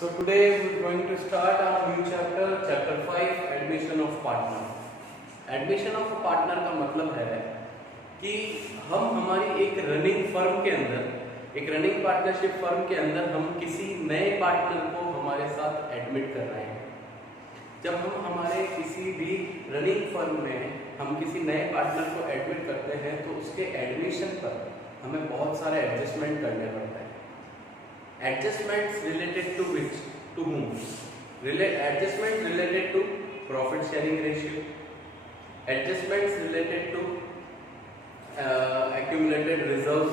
So today we are going to start our new chapter, chapter 5, admission of partner. Admission of a partner का मतलब है कि हम हमारी एक रनिंग फर्म के अंदर, एक रनिंग पार्टनरशिप फर्म के अंदर हम किसी नए पार्टनर को हमारे साथ एडमिट कर रहे हैं। जब हम हमारे किसी भी रनिंग फर्म में हम किसी नए पार्टनर को एडमिट करते हैं तो उसके एडमिशन पर हमें बहुत सारे एडजस्टमेंट करने पड़ते हैं। Adjustments related to which? To whom? Adjustments related to profit sharing ratio. Adjustments related to accumulated reserves,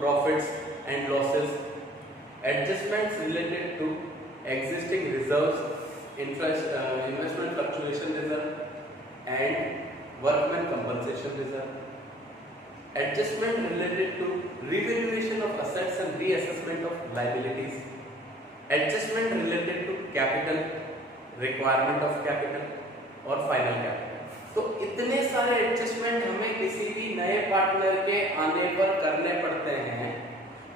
profits and losses. Adjustments related to existing reserves, investment fluctuation reserve and workman compensation reserve. Adjustment related to revaluation of assets and reassessment of liabilities. Adjustment related to capital, requirement of capital और final capital. तो इतने सारे adjustment हमें किसी भी नए partner के आने पर करने पड़ते हैं।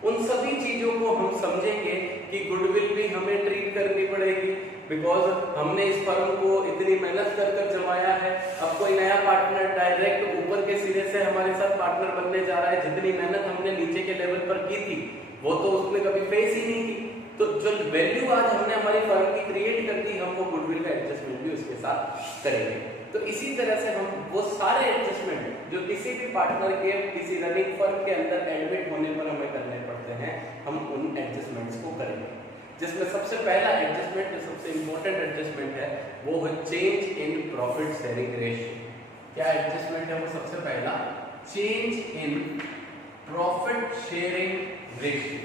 उन सभी चीजों को हम समझेंगे कि गुडविल भी हमें ट्रीट करनी पड़ेगी, बिकॉज हमने इस फर्म को इतनी मेहनत कर जमाया है। अब कोई नया पार्टनर डायरेक्ट ऊपर के सिरे से हमारे साथ पार्टनर बनने जा रहा है, जितनी मेहनत हमने नीचे के लेवल पर की थी वो तो उसने कभी फेस ही नहीं की। तो जो वैल्यू आज हमने हमारी फर्म की क्रिएट कर दी, हम वो गुडविल का एडजस्टमेंट भी उसके साथ करेंगे। तो इसी तरह से हम वो सारे एडजस्टमेंट जो किसी भी पार्टनर के किसी रनिंग फर्म के अंदर एडमिट होने पर हमें करने पड़ते हैं, हम उन एडजस्टमेंट्स को करेंगे। जिसमें सबसे पहला एडजस्टमेंट जो सबसे इंपॉर्टेंट एडजस्टमेंट है वो है change in profit sharing ratio. क्या एडजस्टमेंट है वो? सबसे पहला change in profit sharing ratio.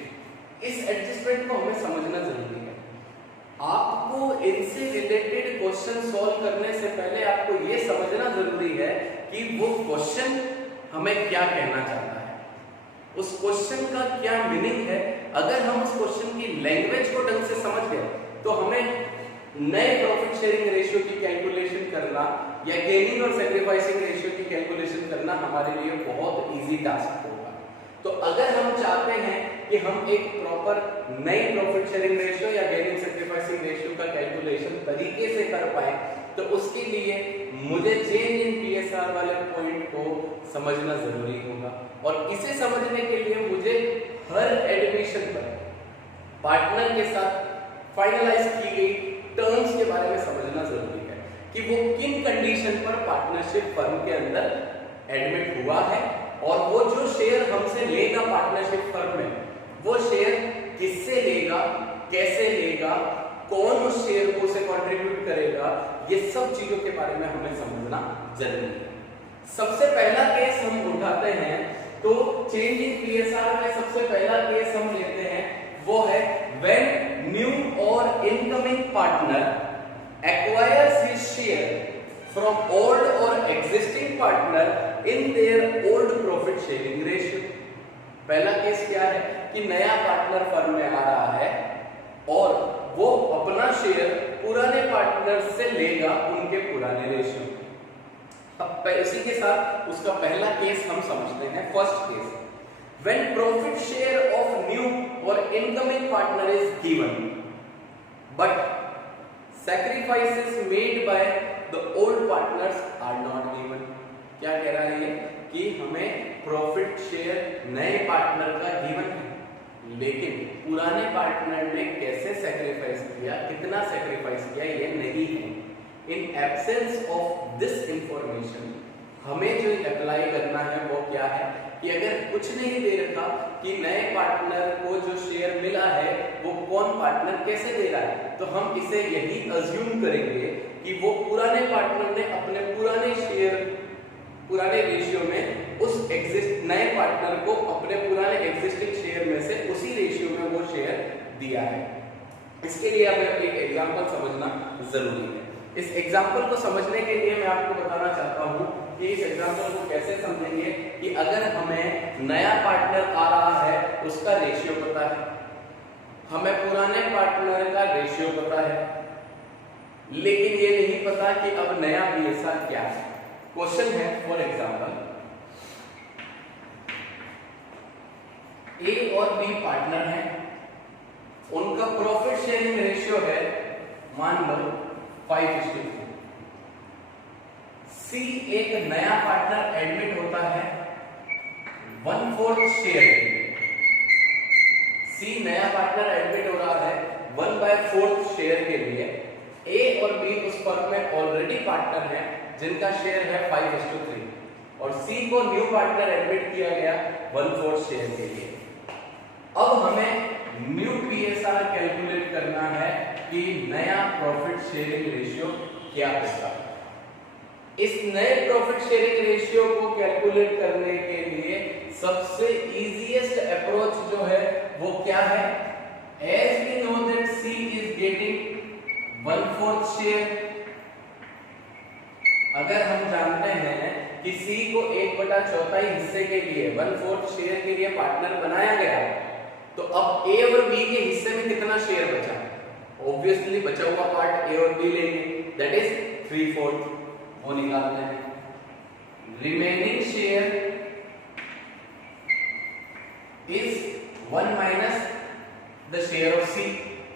इस एडजस्टमेंट को हमें समझना जरूरी है। आपको इनसे रिलेटेड क्वेश्चन सॉल्व करने से पहले आपको ये समझना जरूरी है कि वो क्वेश्चन हमें क्या कहना चाहता है, उस क्वेश्चन का क्या मीनिंग है। अगर हम उस क्वेश्चन की लैंग्वेज को ढंग से समझ गए तो हमें नए प्रॉफिट शेयरिंग रेशियो की कैलकुलेशन करना या गेनिंग और सैक्रिफाइसिंग रेशियो की कैलकुलेशन करना हमारे लिए बहुत इजी टास्क होगा। तो अगर हम चाहते हैं कि हम एक प्रॉपर नई प्रॉफिट शेयरिंग रेशियो या गेनिंग सैक्रिफाइसिंग रेशियो का कैलकुलेशन तरीके से कर पाए तो उसके लिए मुझे चेंज इन पीएसआर वाले पॉइंट को समझना जरूरी होगा। और इसे समझने के लिए मुझे हर एडमिशन पर पार्टनर के साथ फाइनलाइज की गई टर्म्स के बारे में समझना जरूरी है कि वो किन कंडीशन पर पार्टनरशिप फर्म के अंदर एडमिट हुआ है और वो जो शेयर हमसे लेगा पार्टनरशिप फर्म में, वो शेयर किससे लेगा, कैसे लेगा, कौन उस शेयर को उसे कंट्रीब्यूट करेगा, ये सब चीजों के बारे में हमें समझना जरूरी है। सबसे पहला केस हम उठाते हैं तो चेंज इन पीएसआर में सबसे पहला केस हम लेते हैं वो है व्हेन न्यू और incoming partner acquires his share from old और existing partner in their old profit sharing ratio. पहला केस क्या है कि नया पार्टनर फर्म में आ रहा है और वो अपना शेयर पुराने पार्टनर से लेगा उनके पुराने रेशियो। अब इसी के साथ उसका पहला केस हम समझते हैं। First case, when profit share of new or incoming partner is given but sacrifices made by the old partners are not given। क्या कह रहा है ये कि हमें प्रॉफिट शेयर नए पार्टनर का गिवन है, लेकिन पुराने पार्टनर ने कैसे सैक्रिफाइस किया, कितना सैक्रिफाइस किया, ये नहीं है। In absence of this information हमें जो अप्लाई करना है वो क्या है कि अगर कुछ नहीं दे रखा कि नए पार्टनर को जो शेयर मिला है वो कौन पार्टनर कैसे दे रहा है, तो हम इसे यही अज्यूम करेंगे कि वो पुराने पार्टनर ने अपने पुराने शेयर पुराने रेशियो में उस नए पार्टनर को अपने पुराने एग्जिस्टिंग शेयर में से उसी रेशियो में वो शेयर दिया है। इसके लिए हमें एक एग्जांपल समझना जरूरी है। इस एग्जांपल को समझने के लिए मैं आपको बताना चाहता हूं कि इस एग्जांपल को कैसे समझेंगे कि अगर हमें नया पार्टनर आ रहा है उसका रेशियो पता है, हमें पुराने पार्टनर का रेशियो पता है, लेकिन ये नहीं पता कि अब नया पीएसआर क्या है। क्वेश्चन है फॉर एग्जांपल ए और बी पार्टनर हैं, उनका प्रॉफिट शेयरिंग रेशियो है मान लो 5:3। सी एक नया पार्टनर एडमिट होता है 1/4 शेयर के लिए। सी नया पार्टनर एडमिट हो रहा है 1/4 शेयर के लिए। ए और बी उस फर्म में ऑलरेडी पार्टनर हैं जिनका शेयर है 5:3 और सी को न्यू पार्टनर एडमिट किया गया 1/4 शेयर के लिए। अब हमें न्यू पीएसआर कैलकुलेट करना है कि नया प्रॉफिट शेयरिंग रेशियो क्या होगा। इस नए प्रॉफिट शेयरिंग रेशियो को कैलकुलेट करने के लिए सबसे इजीएस्ट अप्रोच जो है वो क्या है? As we know that C is getting 1/4 share. अगर हम जानते हैं कि सी को 1/4 हिस्से के लिए 1/4 शेयर के लिए पार्टनर बनाया गया, तो अब ए और बी के हिस्से में कितना शेयर बचा? ऑब्वियसली बचा हुआ पार्ट ए और बी लेंगे, दैट इज 3/4, वो निकालते हैं। Remaining share is 1 minus the share of C.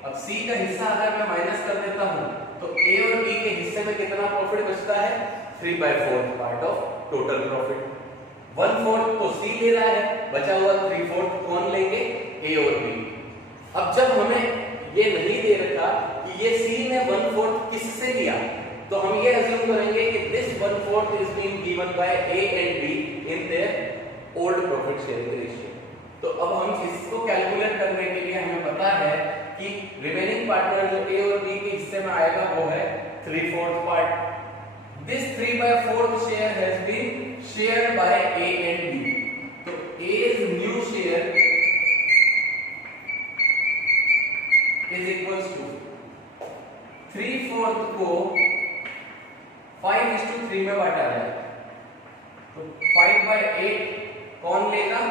अब सी का हिस्सा अगर मैं माइनस कर देता हूं तो ए और बी के हिस्से में कितना प्रॉफिट बचता है? 3/4 पार्ट ऑफ टोटल प्रॉफिट। 1/4 तो सी ले रहा है, बचा हुआ 3/4 कौन लेंगे? ए और बी। अब जब हमें ये नहीं दे रखा कि ये सी ने 1/4 किससे लिया, तो हम ये अज्यूम करेंगे कि this 1/4 is being given by A and be in their old profit sharing ratio. तो अब हम इसको कैलकुलेट करने के लिए हमें पता है कि रिमेनिंग पार्टनर जो ए और बी के हिस्से में आएगा वो है 3/4 part. This 3/4 share has been shared by A and B. तो A's new share is equals to 3/4 को 5:3 में बांटा जाए, तो 5/8 कौन लेगा?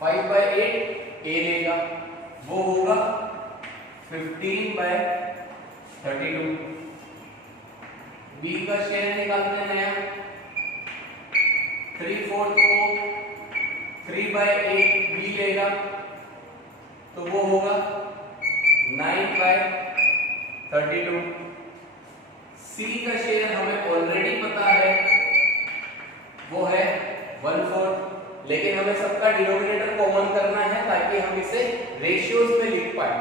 5/8 ए लेगा, वो होगा 15/32। बी का शेयर निकालते हैं नया, 3/4 को 3/8 बी लेगा, तो वो होगा 9/32। सी का शेयर हमें ऑलरेडी पता है वो है 1/4, लेकिन हमें सबका डिनोमिनेटर कॉमन करना है ताकि हम इसे रेशियोज में लिख पाए।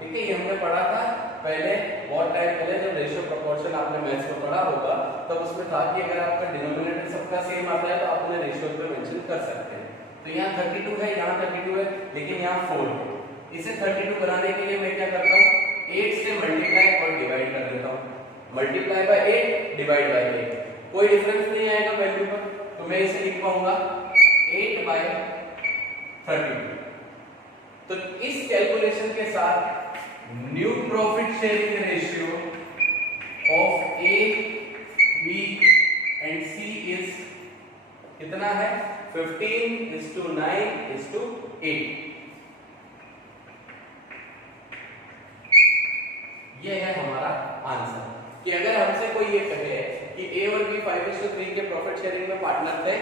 ठीक है, ये हमने पढ़ा था पहले, बहुत टाइम पहले, जब रेशियो प्रोपोर्शन आपने मैथ्स में पढ़ा होगा तब उसमें था कि अगर आपका डिनोमिनेटर सबका सेम आता है तो आप उन्हें रेशियोज में मेंशन कर सकते हैं। तो यहाँ 32 है, यहाँ 32 है, लेकिन यहाँ 4 है। इसे 32 बनाने के लिए मैं क्या करता हूँ? 8 से मल्टीप्लाई और डिवाइड कर देता हूँ। मल्टीप्लाई बाय 8 डिवाइड बाय 8, कोई डिफरेंस नहीं आएगा वैल्यू पर, तो मैं इसे लिख पाऊंगा 8/32। तो इस कैलकुलेशन के साथ new profit sharing ratio of A, B and C is कितना है? 15:9:8। ये है हमारा आंसर। कि अगर हमसे कोई ये कहे कि ए और बी 5:3 के प्रॉफिट शेयरिंग में पार्टनर थे,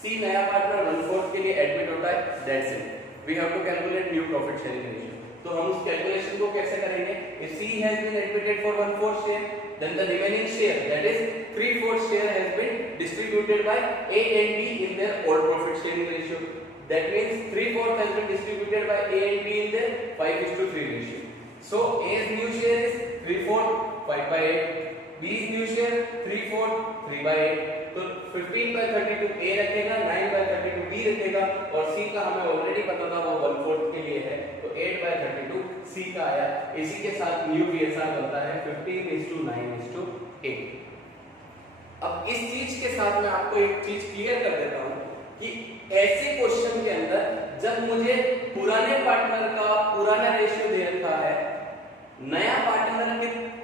सी नया पार्टनर 1/4 के लिए एडमिट होता है, that's it, we have to calculate new profit sharing ratio. तो हम उस कैलकुलेशन को कैसे करेंगे? If C has been admitted for 1/4 share, then the remaining share, that is 3/4 share, has been distributed by A and B in their old profit sharing ratio. That means 3/4 has been distributed by A and B in their 5:3 ratio. So A's new share is 3/4, 5/8. B's new share 3/4, 3/8. तो 15/32 A रखेगा, 9/32 B रखेगा, और C का हमें already पता था वो 1/4 के लिए है, तो 8/32 C का आया। इसी के साथ न्यू पीएसआर बनता है 15:9:8। अब इस चीज के साथ मैं आपको एक चीज क्लियर कर देता हूं कि ऐसे क्वेश्चन के अंदर जब मुझे पुराने पार्टनर का पुराना रेशियो दे रखा है, नया पार्टनर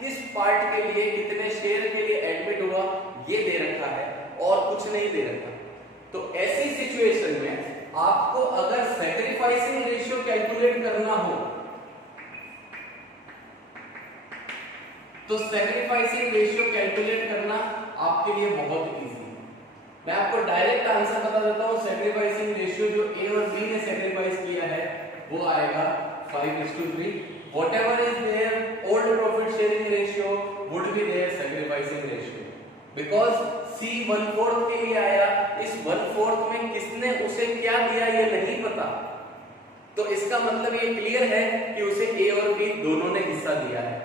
किस पार्ट के लिए कितने शेयर के लिए एडमिट हुआ ये दे रखा है और कुछ नहीं दे रखा, तो ऐसी सिचुएशन में आपको अगर सैक्रिफाइसिंग रेशियो कैलकुलेट करना हो तो सैक्रिफाइसिंग रेशियो कैलकुलेट करना आपके लिए बहुत इजी है। मैं आपको डायरेक्ट आंसर बता देता हूँ, सैक्रिफाइसिंग रेशियो जो ए और बी ने सैक्रिफाइस किया है वो आएगा 5:3. Whatever is their old profit sharing ratio would be their sacrificing ratio. Because C 1/4 के लिए आया, इस 1/4 में किसने उसे क्या दिया ये नहीं पता, तो इसका मतलब ये क्लियर है कि उसे ए और बी दोनों ने हिस्सा दिया है.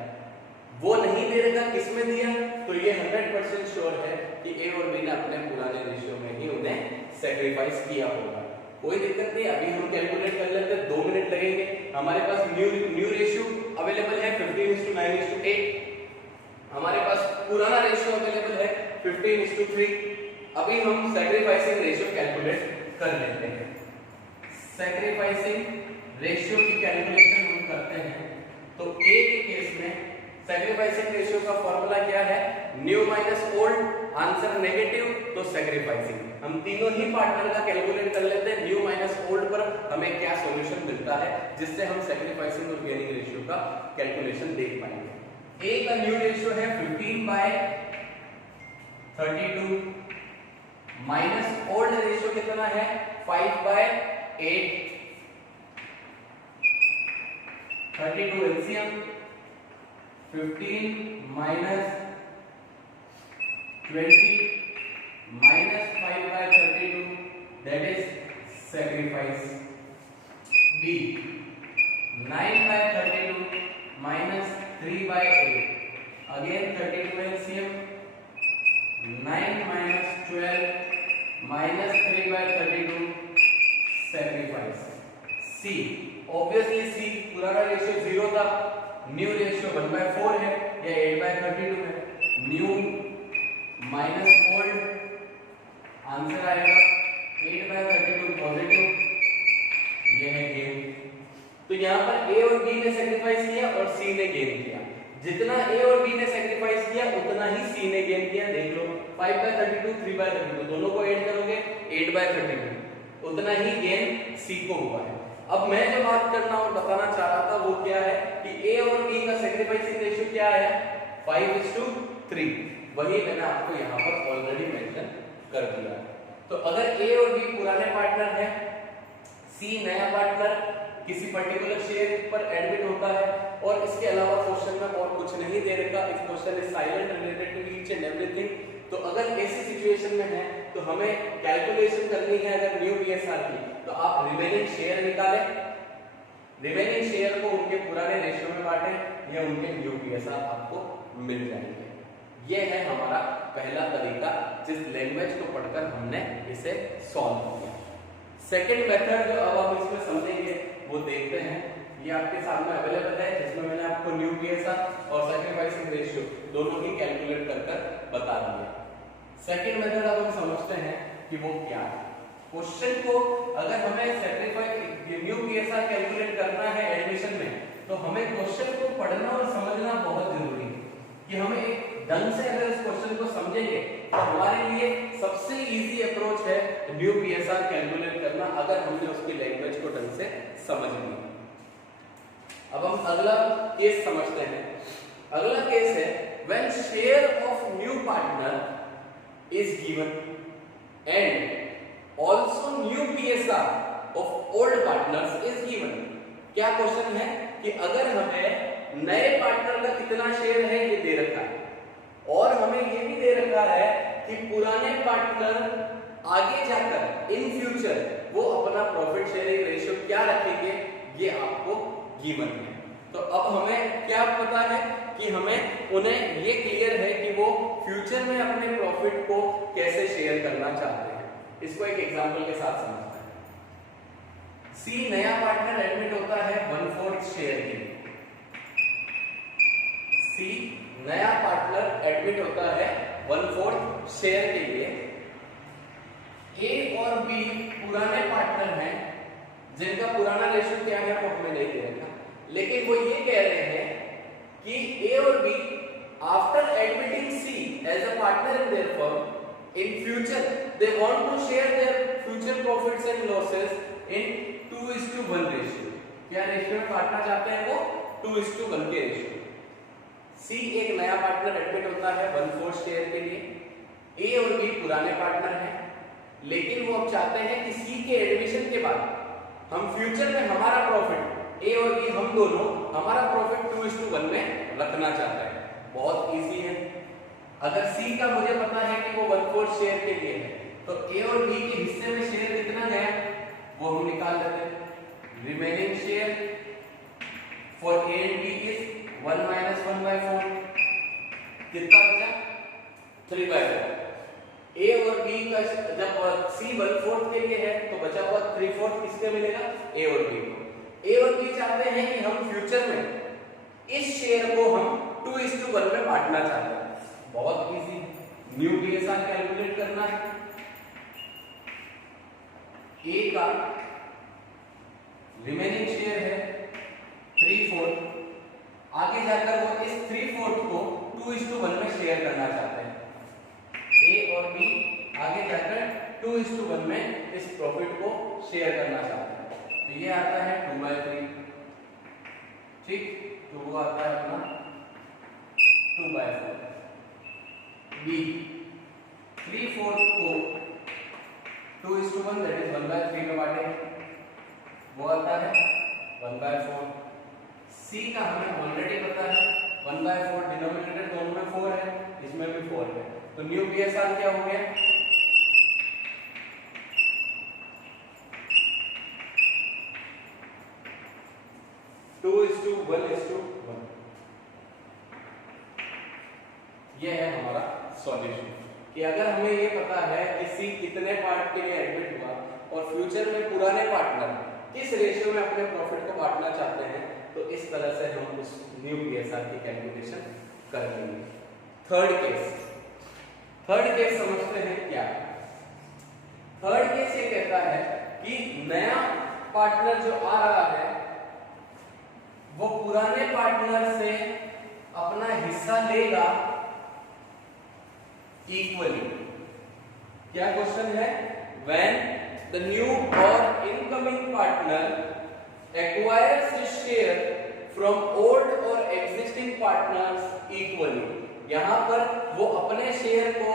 वो नहीं दे रखा किसमें दिया, तो ये 100% श्योर है कि ए और बी ने अपने पुराने रेशियो में ही उन्हें सैक्रिफाइस किया होगा. कोई दिक्कत नहीं, अभी हम कैलकुलेट कर लेते हैं, 2 मिनट लगेंगे. हमारे पास न्यू रेशियो अवेलेबल है 15:9:8. हमारे पास पुराना रेशियो अवेलेबल है 15:3. अभी हम सैक्रिफाइसिंग रेशियो कैलकुलेट कर लेते हैं. सैक्रिफाइसिंग रेशियो की कैलकुलेशन हम करते हैं तो ए के केस में सैक्रिफाइसिंग रेशियो का फॉर्मूला क्या है, new minus old. Answer negative तो सैक्रिफाइसिंग. हम तीनों ही पार्टनर का कैलकुलेट कर लेते हैं. न्यू माइनस ओल्ड पर हमें क्या सॉल्यूशन मिलता है जिससे हम सैक्रिफाइसिंग और गेनिंग रेशियो का कैलकुलेशन देख पाएंगे. ए का न्यू रेशियो है 15/32 माइनस ओल्ड रेशियो कितना है 5/8. 32 LCM 15 minus 20 minus 5/32 that is sacrifice. B 9/32 minus 3/8 again 32 LCM 9 minus 12 minus 3/32 sacrifice. C obviously C पुराना रेशियो 0 था, न्यू रेशियो 1/4 है या 8/32 है. न्यू माइनस ओल्ड आंसर आएगा 8/32 पॉजिटिव. ये है गेन. तो यहाँ पर ए और बी ने सैक्रिफाइस किया और सी ने गेन किया. जितना ए और बी ने सैक्रिफाइस किया उतना ही सी ने गेन किया. देख लो 5/32 3/32 दोनों को ऐड करोगे 8/32 उतना ही गेन सी को हुआ है. अब मैं जो बात करना और बताना चाह रहा था वो क्या है कि ए और बी का सैक्रिफाइसिंग रेशियो क्या है 5:3. वही मैंने आपको यहाँ पर ऑलरेडी मेंशन कर दिया. तो अगर ए और बी पुराने पार्टनर हैं, सी नया पार्टनर किसी पर्टिकुलर शेयर पर एडमिट होता है और इसके अलावा क्वेश्चन में और कुछ नहीं दे रखा, if question is silent related to each and everything, तो अगर ऐसी सिचुएशन में है तो हमें कैलकुलेशन करनी है अगर न्यू बीएसआर की, तो आप रिमेनिंग शेयर निकालें, रिमेनिंग शेयर को उनके पुराने रेशियो में बांटें या उनके न्यू बीएसआर आपको मिल जाएंगे. ये है हमारा पहला तरीका जिस लैंग्वेज को पढ़कर हमने इसे सॉल्व किया. सेकंड मेथड जो अब हम इसमें समझेंगे वो देखते हैं. ये आपके सामने अवेलेबल है जिसमें मैंने आपको न्यू बीएसआर और सैक्रिफाइसिंग रेशियो दोनों ही कैलकुलेट कर बता दिया. सेकंड मेथड अब हम समझते हैं कि वो क्या है. क्वेश्चन को अगर हमें सैक्रिफाइस न्यू बीएसआर कैलकुलेट करना है एडमिशन में तो हमें क्वेश्चन को पढ़ना और समझना बहुत जरूरी है कि हमें एक ढंग से अगर इस क्वेश्चन को समझेंगे तो हमारे लिए सबसे इजी अप्रोच है न्यू बीएसआर कैलकुलेट करना अगर हमने उसकी लैंग्वेज को ढंग से समझ लिया. अब हम अगला केस समझते हैं. अगला केस है when share of new partner is given and also new BSR of old partners is given. क्या क्वेश्चन है कि अगर हमें नए पार्टनर का कितना शेयर है ये दे रखा है और हमें ये भी दे रखा है कि पुराने पार्टनर आगे जाकर इन फ्यूचर वो अपना प्रॉफिट शेयरिंग रेशियो क्या रखेंगे ये आपको गिवन है. तो अब हमें क्या पता है कि हमें उन्हें ये क्लियर है कि वो फ्यूचर में अपने प्रॉफिट को कैसे शेयर करना चाहते हैं. इसको एक एग्जांपल के साथ समझते हैं. सी नया पार्टनर एडमिट होता है 1/4 शेयर के लिए. सी नया पार्टनर एडमिट होता है 1/4 शेयर के लिए. ए और बी पुराने पार्टनर हैं जिनका पुराना रेशियो क्या है वो हमें नहीं दे रखा, लेकिन वो ये कह रहे हैं कि ए और B after admitting C as a partner in their firm in future they want to share their future profits and losses in 2:1 ratio. क्या रेशियो में बांटना चाहते हैं वो 2:1 के रेशियो. सी एक नया पार्टनर एडमिट होता है 1/4 शेयर के लिए. ए और बी पुराने पार्टनर हैं लेकिन वो अब चाहते हैं कि सी के एडमिशन के बाद हम फ्यूचर में हमारा प्रॉफिट ए और बी हम दोनों हमारा प्रॉफिट 2:1 में रखना चाहते हैं। बहुत इजी है। अगर सी का मुझे पता है कि वो 1/4 शेयर के लिए है, तो ए और बी के हिस्से में शेयर कितना गया वो हम निकाल लेते हैं। Remaining share for A and B is 1 - 1/4। कितना बचा? 3/4। ए और बी का जब सी 1/4 के लिए है तो बचा हुआ 3/4 किसके मिलेगा? ए और बी को। ए और बी चाहते हैं कि हम फ्यूचर में इस शेयर को हम 2:1 में बांटना चाहते हैं। बहुत इजी। न्यू बीएसआर कैलकुलेट करना है। ए का रिमेनिंग शेयर है 3/4। आगे जाकर वो इस 3/4 को 2:1 में शेयर करना चाहते हैं। ए और बी आगे जाकर 2:1 में इस प्रॉफिट को शेयर करना चाहते हैं। तो ये आता है 2/3। ठीक, तो वो आता है अपना 2/4। बी 3/4 को 2:1 दैट इज 1/3 में बांटेंगे, वो आता है 1/4। सी का हमें ऑलरेडी पता है 1/4, डिनोमिनेटर दोनों में 4 है, इसमें भी 4 है। तो न्यू बीएसआर क्या हो गया? 2:1:1। ये है हमारा सॉल्यूशन कि अगर हमें ये पता है कि सी कितने पार्ट के लिए एडमिट हुआ और फ्यूचर में पुराने पार्टनर किस रेशियो में अपने प्रॉफिट को बांटना चाहते हैं, तो इस तरह से हम उस न्यू बीएसआर की कैलकुलेशन कर लेंगे। थर्ड केस समझते हैं क्या? थर्ड केस ये कहता है कि नया पार्टनर जो आ रहा है वो पुराने पार्टनर से अपना हिस्सा लेगा इक्वली। क्या क्वेश्चन है? व्हेन द न्यू और incoming partner acquires his share from old और एग्जिस्टिंग पार्टनर्स इक्वली। यहां पर वो अपने शेयर को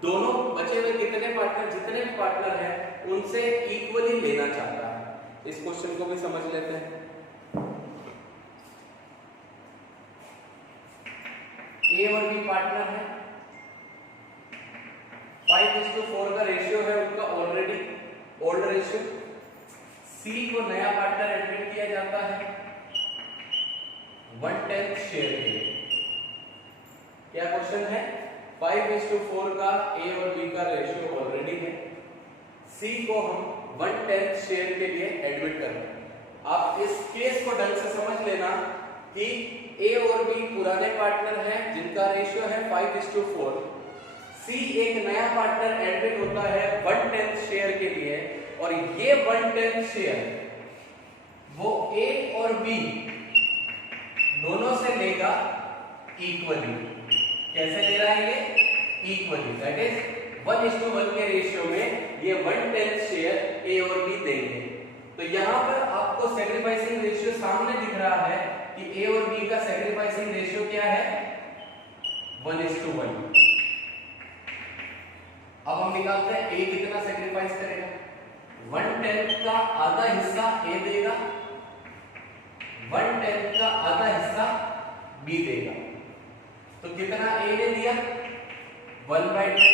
दोनों बचे हुए कितने पार्टनर, जितने भी पार्टनर हैं उनसे इक्वली लेना चाहता है। इस क्वेश्चन को भी समझ लेते हैं। ए और बी पार्टनर है, 5:4 का रेशियो है उनका ऑलरेडी ओल्ड रेशियो। सी को नया पार्टनर एडमिट किया जाता है 1/10 शेयर के लिए। क्या क्वेश्चन है? 5:4 का ए और बी का रेशियो ऑलरेडी है, सी को हम 1/10 शेयर के लिए एडमिट कर रहे हैं। आप इस केस को ढंग से समझ लेना कि ए और बी पुराने पार्टनर हैं जिनका रेशियो है 5:4। सी एक नया पार्टनर एडमिट होता है 1/10 शेयर के लिए और ये 1/10 शेयर वो ए और बी दोनों से लेगा इक्वली। कैसे ले रहा है ये? इक्वली, दैट इज 1:1 के रेशियो में ये 1/10 शेयर ए और बी देंगे। तो यहां पर आपको सैक्रिफाइसिंग रेशियो सामने दिख रहा है कि ए और बी का सैक्रिफाइसिंग रेशियो क्या है? 1:1। अब हम निकालते हैं ए कितना सैक्रिफाइस करेगा। 1/10 का आधा हिस्सा ए देगा, 1/10 का आधा हिस्सा बी देगा। तो कितना ए ने दिया? 1/20।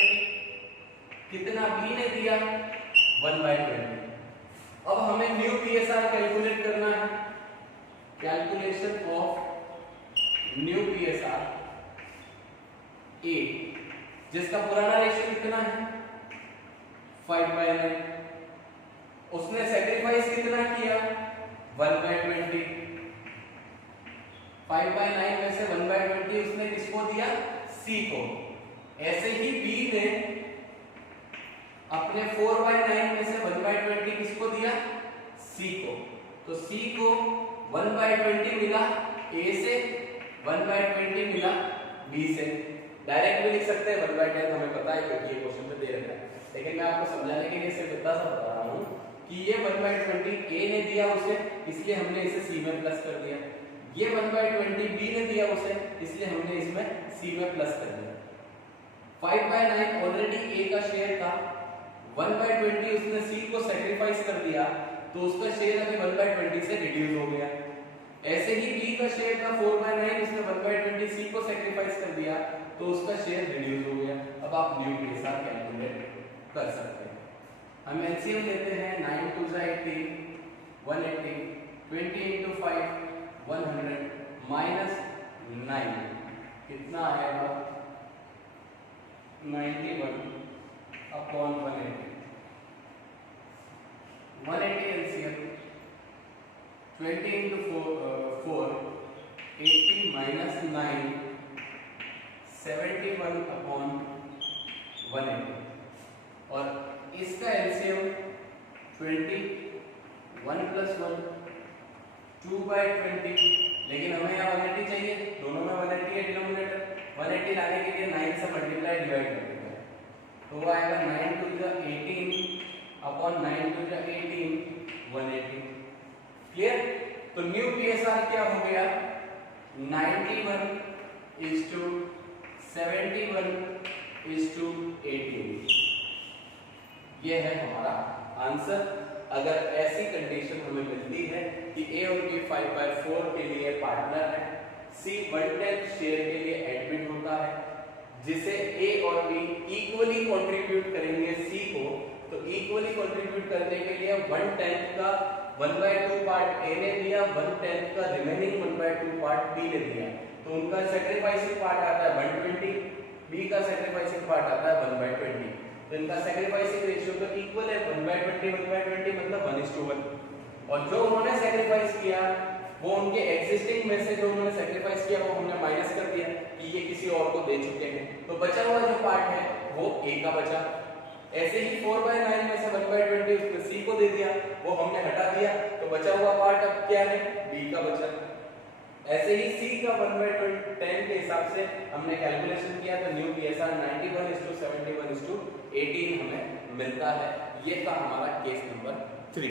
कितना बी ने दिया? 1/20। अब हमें न्यू पीएसआर कैलकुलेट करना है। कैलकुलेशन ऑफ न्यू पीएसआर ए, जिसका पुराना रेशियो कितना है? 5/9। उसने सैक्रिफाइस कितना किया? 1/20। 5/9 में से 1/20 उसने किसको दिया? सी को। ऐसे ही बी ने अपने 4/9 में से 1/20 किसको दिया? सी को। तो सी को 1/20 मिला ए से, 1/20 मिला बी से। डायरेक्ट भी लिख सकते हैं 1/10, हमें पता है क्योंकि ये क्वेश्चन में दे रखा है, लेकिन मैं आपको समझाने के लिए सिर्फ इतना सा बता रहा हूँ कि ये 1/20 ए ने दिया उसे, इसलिए हमने इसे सी में प्लस कर दिया। ये 1/20 बी ने दिया उसे, इसलिए हमने इसमें सी में प्लस कर दिया। 5/9 ऑलरेडी ए का शेयर था, 1/20 उसने सी को सेक्रीफाइस कर दिया तो उसका शेयर अभी 1/20 से रिड्यूस हो गया। ऐसे ही बी का शेयर था 4/9, उसने 1/20 सी को सेक्रीफाइस कर दिया तो उसका शेयर रिड्यूस हो गया। अब आप न्यू के साथ कैलकुलेट कर सकते हैं। हम एलसीएम लेते हैं, 9 2 18, 180, 20 into 5 100 माइनस 9 कितना आएगा 91/180। 180 एलसीएम 20 into 4 80 minus 9 71/180 और इसका एलसीएम 20 1 + 1 2/20, लेकिन हमें यहाँ 180 चाहिए, दोनों में 180 है डिनोमिनेटर, 180 लाने के लिए 9 से मल्टीप्लाई डिवाइड कर देते हैं तो वो आएगा 9 2 18 अपॉन 9 2 18 180। क्लियर? तो न्यू पीएसआर क्या हो गया 91:71:18। ये है हमारा आंसर। अगर ऐसी कंडीशन हमें मिलती है कि ए और बी 5/4 के लिए पार्टनर है, सी 1/10 शेयर के लिए एडमिट होता है, जिसे ए और बी इक्वली कंट्रीब्यूट करेंगे सी को, तो इक्वली कंट्रीब्यूट करने के लिए 1/10 का 1/2 पार्ट ए ने दिया, 1/10 का रिमेनिंग 1/2 पार्ट बी ने दिया, तो उनका सेक्रीफाइसिंग पार्ट आता है 120, बी का सेक्रीफाइसिंग पार्ट आता है 1/20। तो इनका सेक्रीफाइसिंग रेशियो तो इक्वल है 1/20 1/20 मतलब 1:1। और जो उन्होंने सेक्रीफाइस किया वो उनके एग्जिस्टिंग में से जो उन्होंने सेक्रीफाइस किया वो हमने माइनस कर दिया कि ये किसी और को दे चुके हैं, तो बचा हुआ जो पार्ट है वो ए का बचा। ऐसे ही 4/9 में से 1/20 उसने सी को दे दिया, वो हमने हटा दिया, तो बचा हुआ पार्ट अब क्या है बी का बचा। ऐसे ही सी का 1/10 के हिसाब से हमने कैलकुलेशन किया तो न्यू पीएसआर 91:71:18 हमें मिलता है। ये था हमारा केस नंबर